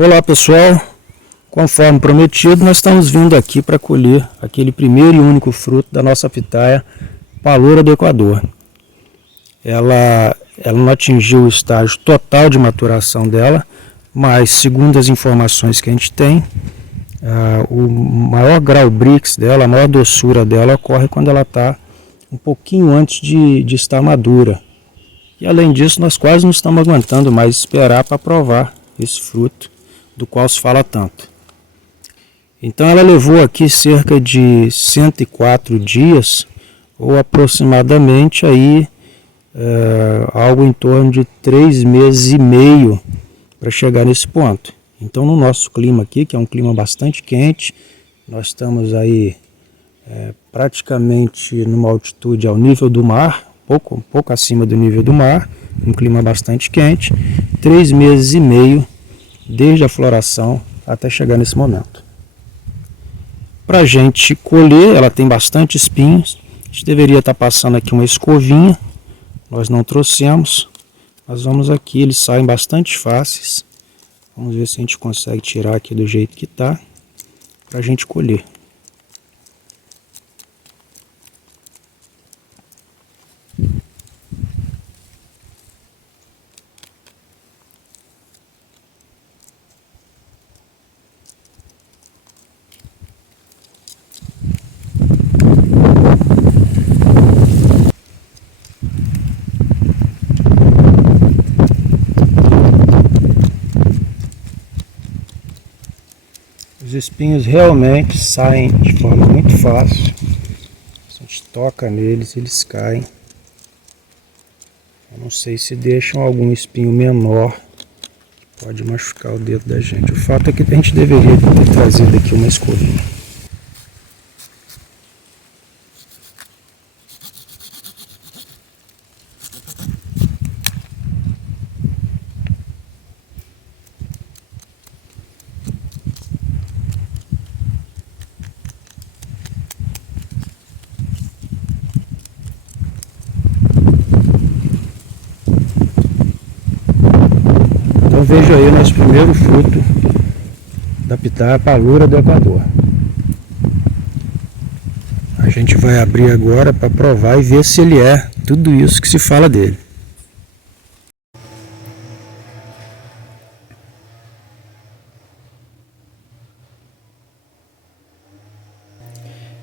Olá pessoal, conforme prometido nós estamos vindo aqui para colher aquele primeiro e único fruto da nossa pitaia Paloura do Equador. Ela não atingiu o estágio total de maturação dela, mas segundo as informações que a gente tem, o maior grau Brix dela, a maior doçura dela ocorre quando ela está um pouquinho antes de estar madura. E além disso nós quase não estamos aguentando mais esperar para provar esse fruto do qual se fala tanto. Então ela levou aqui cerca de 104 dias, ou aproximadamente aí, algo em torno de 3 meses e meio para chegar nesse ponto. Então no nosso clima aqui, que é um clima bastante quente, nós estamos aí praticamente numa altitude ao nível do mar, um pouco acima do nível do mar, um clima bastante quente, 3 meses e meio desde a floração até chegar nesse momento. Para a gente colher, ela tem bastante espinhos, a gente deveria estar passando aqui uma escovinha, nós não trouxemos, mas vamos aqui, eles saem bastante fáceis, vamos ver se a gente consegue tirar aqui do jeito que está, para a gente colher. Os espinhos realmente saem de forma muito fácil. Se a gente toca neles, eles caem. Eu não sei se deixam algum espinho menor que pode machucar o dedo da gente. O fato é que a gente deveria ter trazido aqui uma escovinha. Então veja aí o nosso primeiro fruto da pitaia Paloura do Equador. A gente vai abrir agora para provar e ver se ele é tudo isso que se fala dele.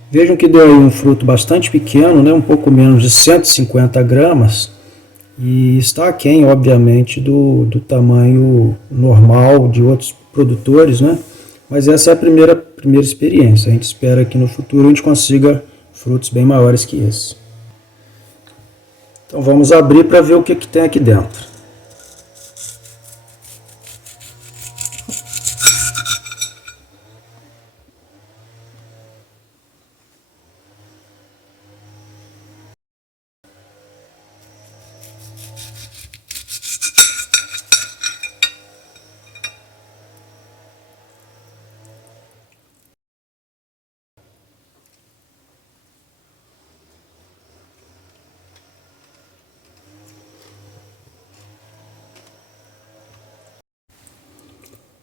Vejam que deu aí um fruto bastante pequeno, né? Um pouco menos de 150 gramas. E está aquém, obviamente, do tamanho normal de outros produtores, né? Mas essa é a primeira experiência. A gente espera que no futuro a gente consiga frutos bem maiores que esse. Então vamos abrir para ver o que tem aqui dentro.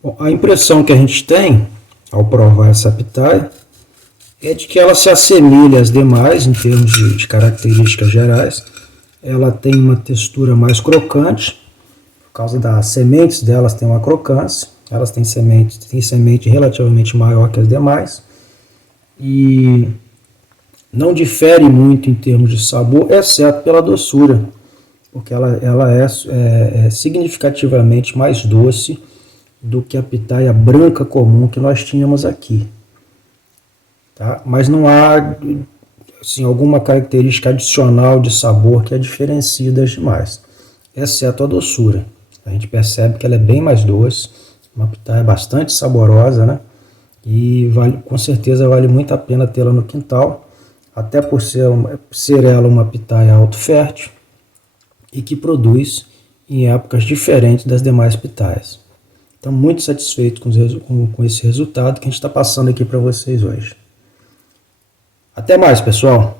Bom, a impressão que a gente tem ao provar essa pitaia é de que ela se assemelha às demais em termos de características gerais. Ela tem uma textura mais crocante, por causa das sementes delas tem uma crocância, elas têm semente relativamente maior que as demais e não difere muito em termos de sabor, exceto pela doçura, porque ela é significativamente mais doce do que a pitaia branca comum que nós tínhamos aqui. Tá? Mas não há assim, alguma característica adicional de sabor que a diferencie das demais, exceto a doçura. A gente percebe que ela é bem mais doce, uma pitaia bastante saborosa, né? E com certeza vale muito a pena tê-la no quintal, até por ser ela uma pitaia autofértil e que produz em épocas diferentes das demais pitaias. Estamos muito satisfeitos com esse resultado que a gente está passando aqui para vocês hoje. Até mais, pessoal!